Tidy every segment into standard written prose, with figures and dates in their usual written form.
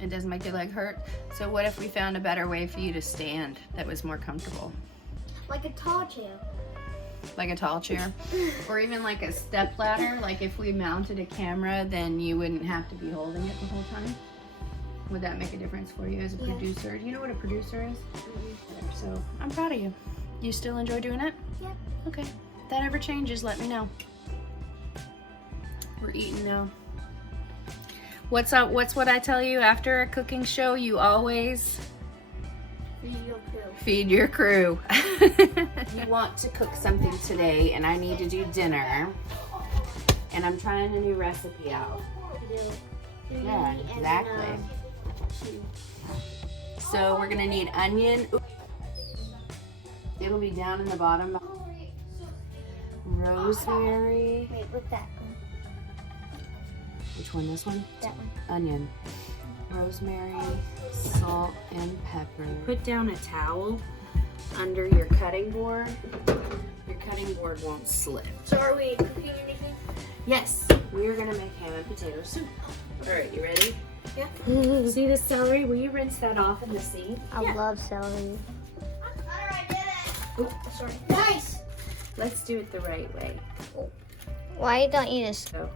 It doesn't make your leg hurt? So what if we found a better way for you to stand that was more comfortable? Like a tall chair. Like a tall chair? Or even like a step ladder? Like if we mounted a camera, then you wouldn't have to be holding it the whole time? Would that make a difference for you as a producer? Do you know what a producer is? So I'm proud of you. You still enjoy doing it? Yeah. Okay. If that ever changes, let me know. We're eating now. What's what I tell you after a cooking show? You always Feed your crew. feed your crew. You want to cook something today, and I need to do dinner. And I'm trying a new recipe out. Yeah, exactly. So we're gonna need onion. It'll be down in the bottom. Rosemary. Wait, what's that one? Which one? This one? That one. Onion. Rosemary, salt, and pepper. Put down a towel under your cutting board. Your cutting board won't slip. So are we cooking anything? Yes, we are gonna make ham and potato soup. All right, you ready? Yeah. See the celery? Will you rinse that off in the sink? I love celery. I did it. Oops, Sorry. Nice. let's do it the right way. Why don't you just? So,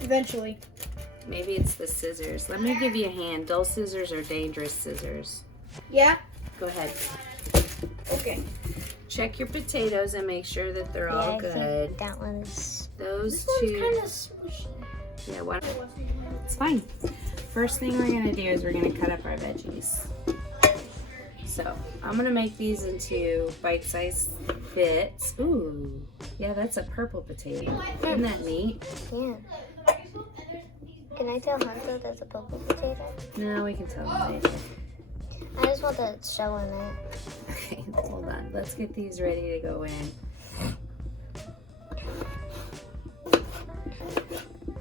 Eventually. maybe it's the scissors. Let me give you a hand. Dull scissors are dangerous scissors. Yeah. Go ahead. Okay. Check your potatoes and make sure that they're all I good. think that one's. Those This two. one's kind of smushy. Yeah, what? It's fine. First thing we're gonna do is we're gonna cut up our veggies. So I'm gonna make these into bite-sized bits. Ooh, yeah, that's a purple potato. Isn't that neat? Yeah. Can I tell Hunter that's a purple potato? No, we can tell them later. I just want the shell in it. Okay, hold on. Let's get these ready to go in.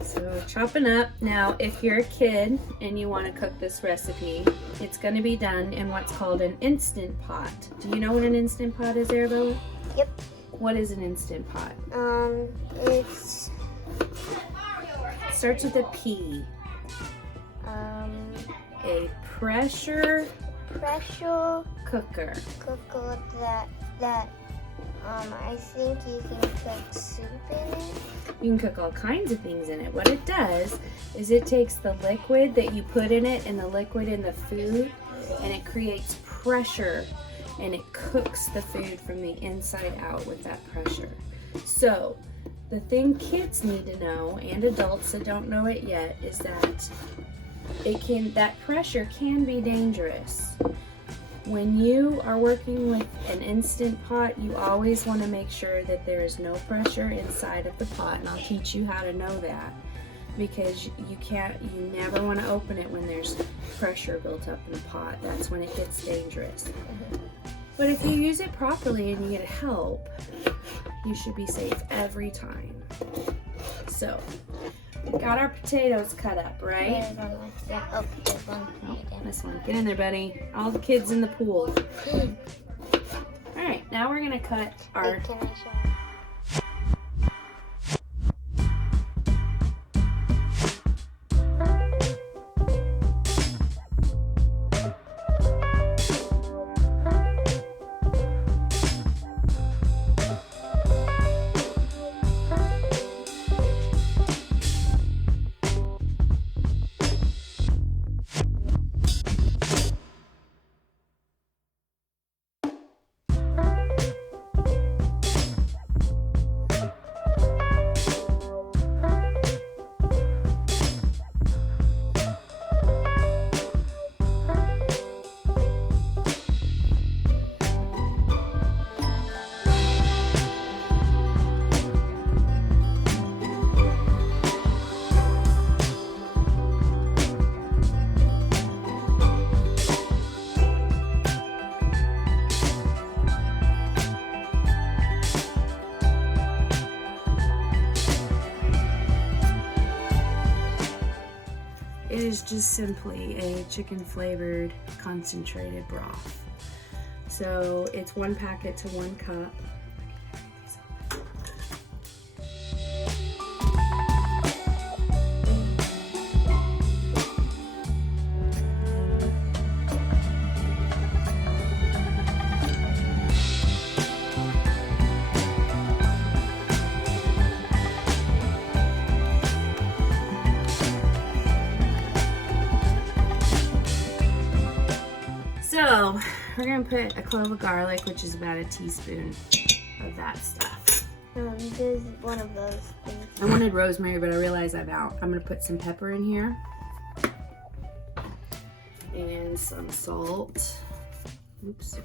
So chopping up. Now, if you're a kid and you want to cook this recipe, it's going to be done in what's called an instant pot. Do you know what an instant pot is, Arabella? Yep. What is an instant pot? It's It starts with a P. A pressure cooker. cooker that I think you can cook soup in it. You can cook all kinds of things in it. What it does is it takes the liquid that you put in it and the liquid in the food, and it creates pressure, and it cooks the food from the inside out with that pressure. So the thing kids need to know, and adults that don't know it yet, is that that pressure can be dangerous. When you are working with an instant pot, you always want to make sure that there is no pressure inside of the pot, and I'll teach you how to know that, because you never want to open it when there's pressure built up in the pot. That's when it gets dangerous. But if you use it properly and you get help, you should be safe every time. So, we got our potatoes cut up, right? Yeah. Oh, this one. Oh, this one. Get in there, buddy. All the kids in the pool. All right, now we're gonna cut our. Wait, can I show you? It is just simply a chicken flavored concentrated broth. So it's 1 packet to 1 cup. we're gonna put a clove of garlic, which is about a teaspoon of that stuff. This is one of those things. I wanted rosemary, but I realized I'm out. I'm gonna put some pepper in here. And some salt. Oops.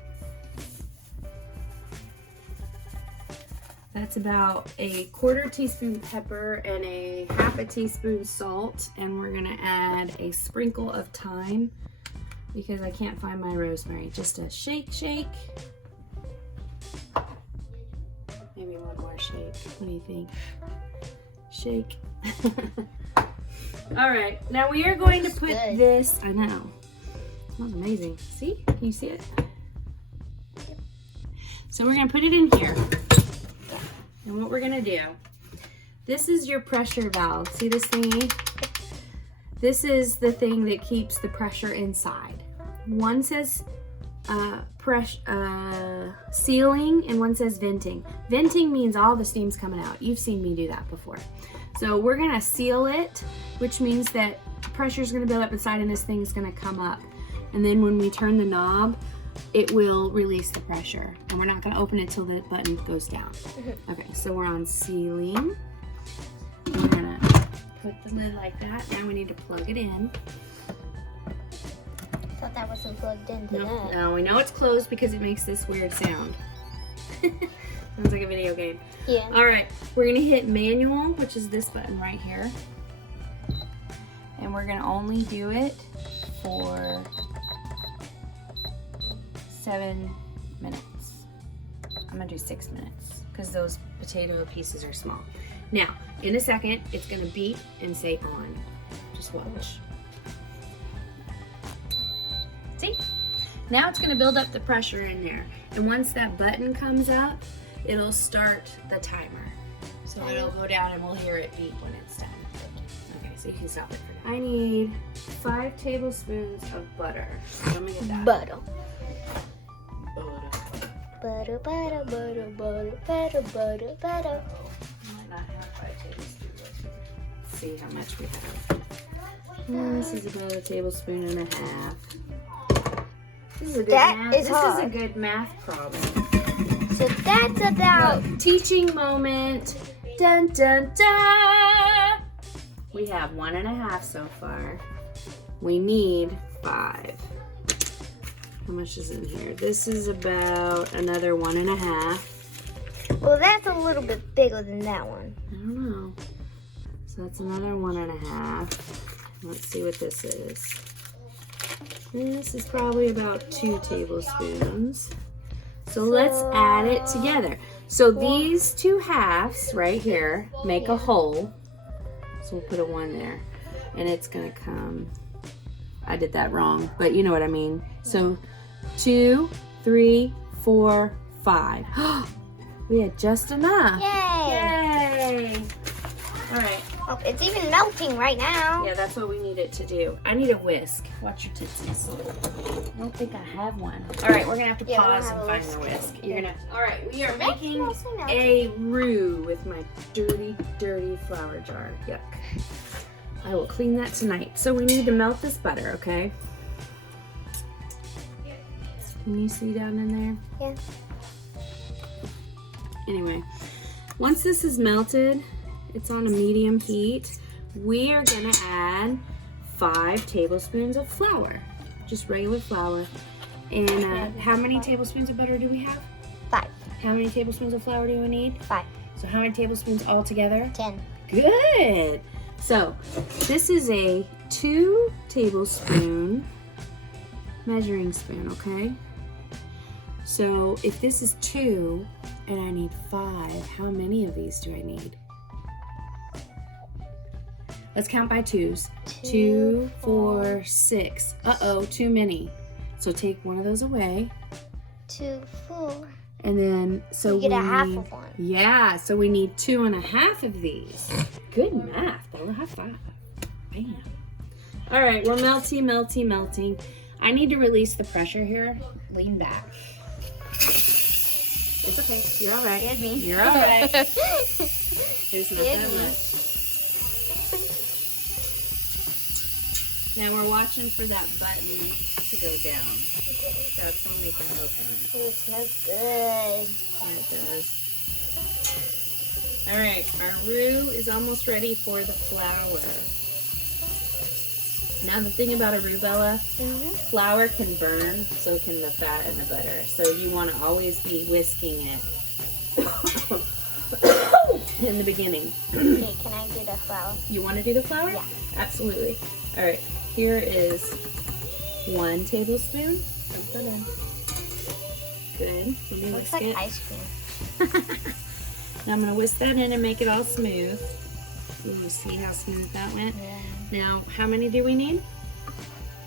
That's about a 1/4 teaspoon pepper and a 1/2 teaspoon salt. And we're gonna add a sprinkle of thyme because I can't find my rosemary. Just a shake. Maybe one more shake. What do you think? Shake. All right, now we are going to put this, I know, it smells amazing. See, can you see it? So we're gonna put it in here. And what we're gonna do, this is your pressure valve. See this thingy? This is the thing that keeps the pressure inside. One says sealing and one says venting. Venting means all the steam's coming out. You've seen me do that before. So we're gonna seal it, which means that pressure is gonna build up inside and this thing is gonna come up. And then when we turn the knob, it will release the pressure. And we're not gonna open it till the button goes down. Okay, so we're on sealing. We're gonna put the lid like that. Now we need to plug it in. I thought that wasn't plugged into that. No, we know it's closed because it makes this weird sound. Sounds like a video game. Yeah. All right, we're gonna hit manual, which is this button right here. And we're gonna only do it for 7 minutes. I'm gonna do 6 minutes because those potato pieces are small. Now, in a second, it's gonna beep and say on. Just watch. See? Now it's gonna build up the pressure in there. And once that button comes up, it'll start the timer. So it'll go down and we'll hear it beep when it's done. Okay, so you can stop it for now. I need 5 tablespoons of butter. So let me get that. Butter. Butter. Butter. I might not have 5 tablespoons. Let's see how much we have. This is about a tablespoon and a half. This is a good math problem. So that's about teaching moment. Dun dun dun. We have 1 1/2 so far. We need 5. How much is in here? This is about another 1 1/2. Well, that's a little bit bigger than that one. I don't know. So that's another 1 1/2. Let's see what this is. This is probably about 2 tablespoons. So let's add it together. So these 2 halves right here make a whole. So we'll put a 1 there. And it's gonna come, I did that wrong, but you know what I mean. So 2, 3, 4, 5. We had just enough. Yay! All right. Oh, it's even melting right now. Yeah, that's what we need it to do. I need a whisk. Watch your tootsies. I don't think I have one. All right, we're gonna have to pause and find the whisk. You're gonna. All right, we are making a roux with my dirty, dirty flour jar. Yuck. I will clean that tonight. So we need to melt this butter, okay? Can you see down in there? Yeah. Anyway, once this is melted, it's on a medium heat, we are gonna add 5 tablespoons of flour, just regular flour. And how many tablespoons of butter do we have? 5. How many tablespoons of flour do we need? 5. So how many tablespoons all together? 10. Good. So this is a 2 tablespoon measuring spoon, okay? So if this is 2 and I need 5, how many of these do I need? Let's count by 2s. 2, 4, 6. Uh-oh, too many. So take one of those away. 2, 4. And then, so you get a half of one. Yeah, so we need 2 1/2 of these. Good math, Bella. High five. Bam. All right, we're melting. I need to release the pressure here. Lean back. It's okay. You're all right. Scared me. You're all right. There's not that much. Now we're watching for that button to go down. That's when we can open it. Oh, it smells good. Yeah, it does. All right, our roux is almost ready for the flour. Now the thing about a rubella, flour can burn, so can the fat and the butter. So you want to always be whisking it in the beginning. Okay, can I do the flour? You want to do the flour? Yeah. Absolutely. All right, here is 1 tablespoon. Dump that in. Good. Let me Looks whisk like it. ice cream. Now I'm going to whisk that in and make it all smooth. You see how smooth that went? Yeah. Now, how many do we need?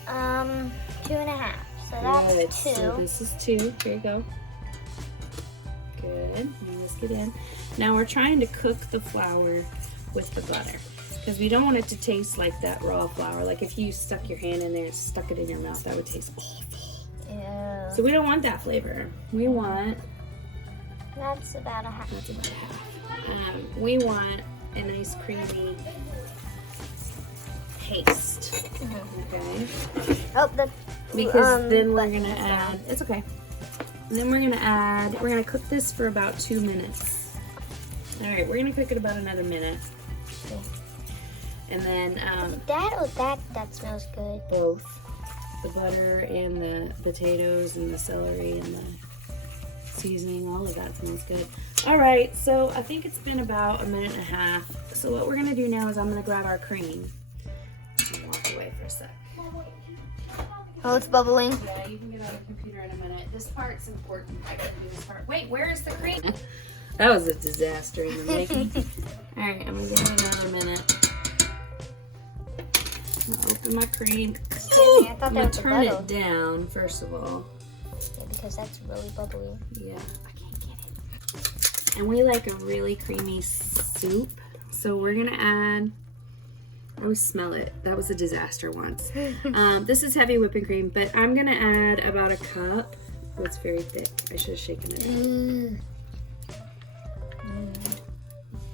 2.5. So that's Good. 2. So this is 2. Here you go. Good. Let me whisk it in. Now we're trying to cook the flour with the butter because we don't want it to taste like that raw flour. Like if you stuck your hand in there and stuck it in your mouth, that would taste awful. Yeah. So we don't want that flavor. We want... That's about a half. That's about a half. We want a nice creamy paste. Okay. Oh, Because then we're gonna add. It's okay. And then we're gonna cook this for about 2 minutes. All right, we're gonna cook it about another minute. Okay. And then that smells good. both the butter and the potatoes and the celery and the seasoning, all of that smells good. All right, so I think it's been about 1.5 minutes. So what we're gonna do now is I'm gonna grab our cream. I'm gonna walk away for a sec. Oh, it's bubbling. Yeah, you can get on the computer in a minute. This part's important. I can do this part. Wait, where is the cream? That was a disaster in the making. All right, I'm gonna give it another minute. I'm gonna open my cream. Excuse me, I thought I'm that gonna was a turn bottle. it down first of all. Yeah, because that's really bubbly. Yeah, I can't get it. And we like a really creamy soup, so we're gonna add. Oh, smell it. That was a disaster once. This is heavy whipping cream, but I'm gonna add about a cup. Oh, it's very thick. I should have shaken it. I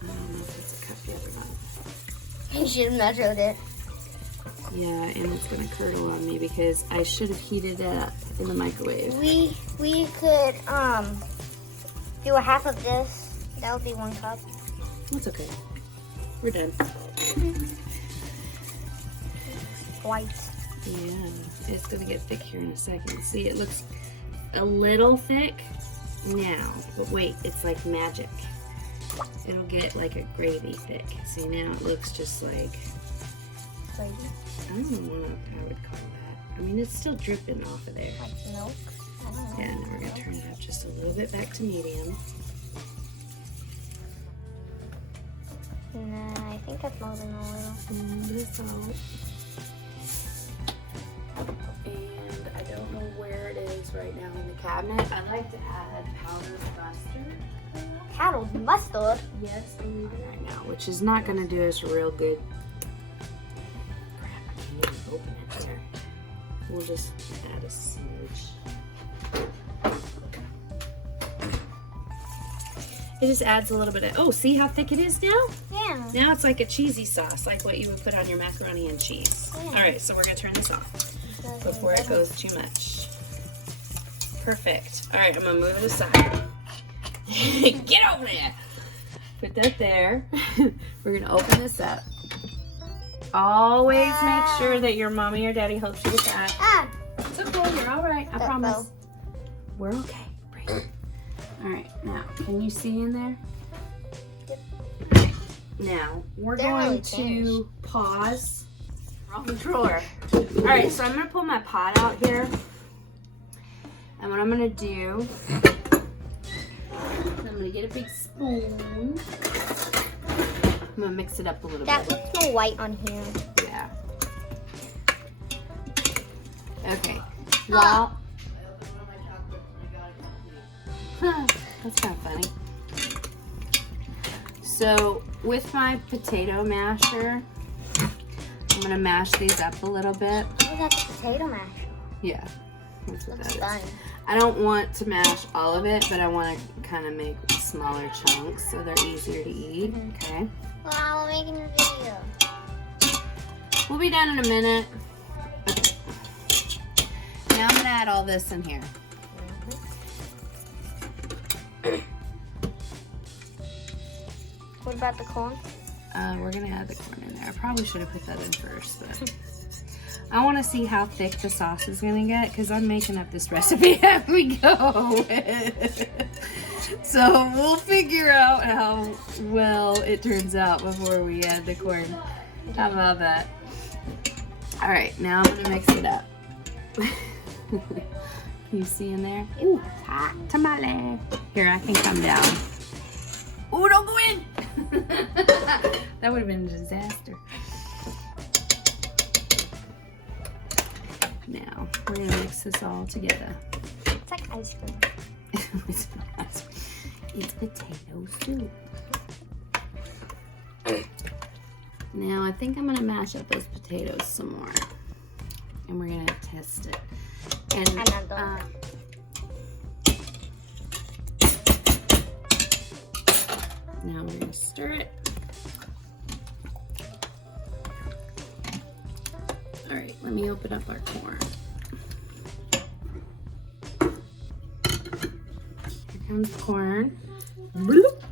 don't know if it's a cup yet or not. You should have measured it. Yeah, and it's gonna curdle on me because I should have heated it up in the microwave. We could do a half of this. That would be 1 cup. That's okay. We're done. White. Yeah, it's gonna get thick here in a second. See, it looks a little thick now, but wait, it's like magic. It'll get like a gravy thick. See, now it looks just like, Gravy. I don't know what I would call that. I mean, it's still dripping off of there. Like milk. I don't know. Yeah, and then we're gonna turn it up just a little bit back to medium. Nah, I think that's more than a little. And this out. And I don't know where it is right now in the cabinet. I like to add powdered mustard. Cattle mustard. Yes, I'm leaving right now, which is not going to do us real good. Crap, I can't even open it there. We'll just add a smidge. It just adds a little bit of, oh, see how thick it is now? Yeah. Now it's like a cheesy sauce, like what you would put on your macaroni and cheese. Yeah. All right, so we're going to turn this off before it goes too much. Perfect. All right, I'm going to move it aside. Get over there. Put that there. We're going to open this up. Always make sure that your mommy or daddy helps you with that. Ah. It's okay. You're all right. I promise. Uh-oh. We're okay. Breathe. All right. Now, can you see in there? Yep. Now, we're They're going really to pause. Wrong drawer. All right. So I'm going to pull my pot out here. And what I'm going to do, I'm going to get a big spoon. I'm going to mix it up a little That bit. looks more white on here. Yeah. Okay. Well, that's kind of funny. So with my potato masher, I'm going to mash these up a little bit. Oh, that's a potato masher. Yeah. That's what Looks that fun. is. I don't want to mash all of it, but I want to kind of make smaller chunks so they're easier to eat. Okay. Well, we're making a video. We'll be done in a minute. Okay. Now I'm gonna add all this in here. What about the corn? We're gonna add the corn in there. I probably should have put that in first, but I want to see how thick the sauce is gonna get because I'm making up this recipe as we go. So we'll figure out how well it turns out before we add the corn. How about that? All right, now I'm gonna mix it up. You see in there? Ooh, hot tamale. Here, I can come down. Ooh, don't go in! That would have been a disaster. Now, we're gonna mix this all together. It's like ice cream. It's potato soup. Now, I think I'm gonna mash up those potatoes some more. And we're gonna test it. And I'm not done. Now we're gonna stir it. All right, let me open up our corn. Here comes the corn. Bloop.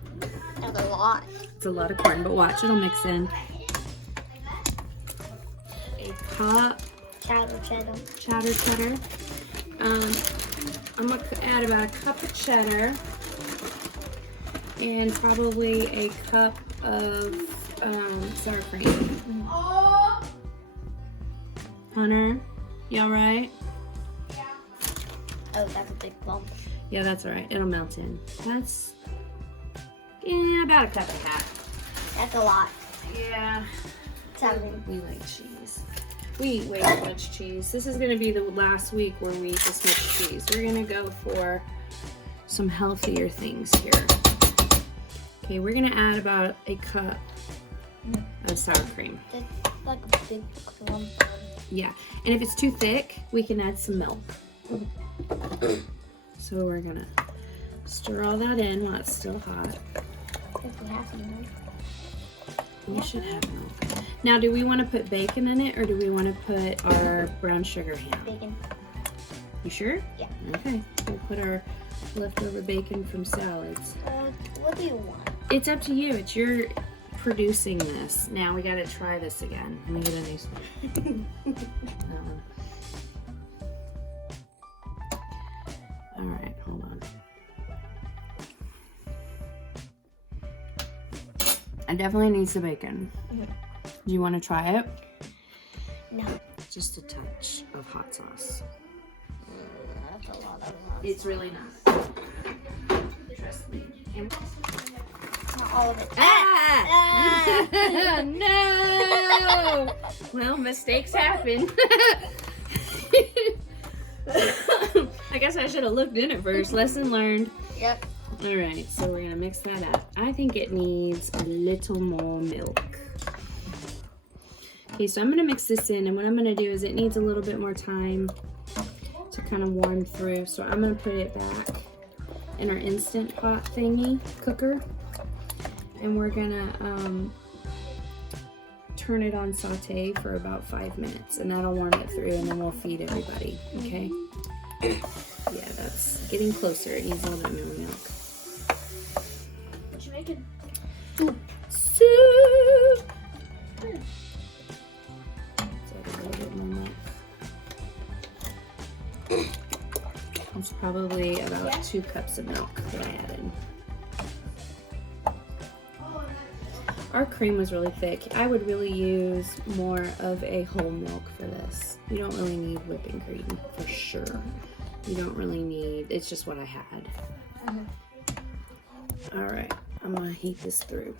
That's a lot. It's a lot of corn, but watch, it'll mix in. A cup. Cheddar. Cheddar. I'm gonna add about a cup of cheddar and probably a cup of sour cream. Hunter, you all right? Oh, that's a big lump. Yeah, that's all right. It'll melt in. That's about a cup of half. That's a lot. Yeah. Sorry. We like cheese. We eat way too much cheese. This is gonna be the last week where we eat this much cheese. We're gonna go for some healthier things here. Okay, we're gonna add about a cup of sour cream. That's like a big lump. Yeah, and if it's too thick, we can add some milk. So we're gonna stir all that in while it's still hot. If we have any milk. We should have milk. Now, do we want to put bacon in it, or do we want to put our brown sugar ham? Bacon. You sure? Yeah. Okay, we'll put our leftover bacon from salads. What do you want? It's up to you. It's your producing this. Now we gotta try this again. Let me get a new spoon. That one. All right, hold on. I definitely need some bacon. Mhm. Do you want to try it? No. Just a touch of hot sauce. That's a lot of It's really not. Trust me. Not all of it. Ah! No! Well, mistakes happen. I guess I should have looked in it first. Lesson learned. Yep. All right, so we're gonna mix that up. I think it needs a little more milk. Okay, so I'm gonna mix this in, and what I'm gonna do is it needs a little bit more time to kind of warm through. So I'm gonna put it back in our Instant Pot thingy cooker, and we're gonna turn it on saute for about 5 minutes, and that'll warm it through, and then we'll feed everybody. Okay. Yeah, that's getting closer. It needs a little bit more milk. What you making? Soup. So a little bit more milk. It's probably about 2 cups of milk that I added. Our cream was really thick. I would really use more of a whole milk for this. You don't really need whipping cream, for sure. You don't really need, it's just what I had. All right, I'm gonna heat this through.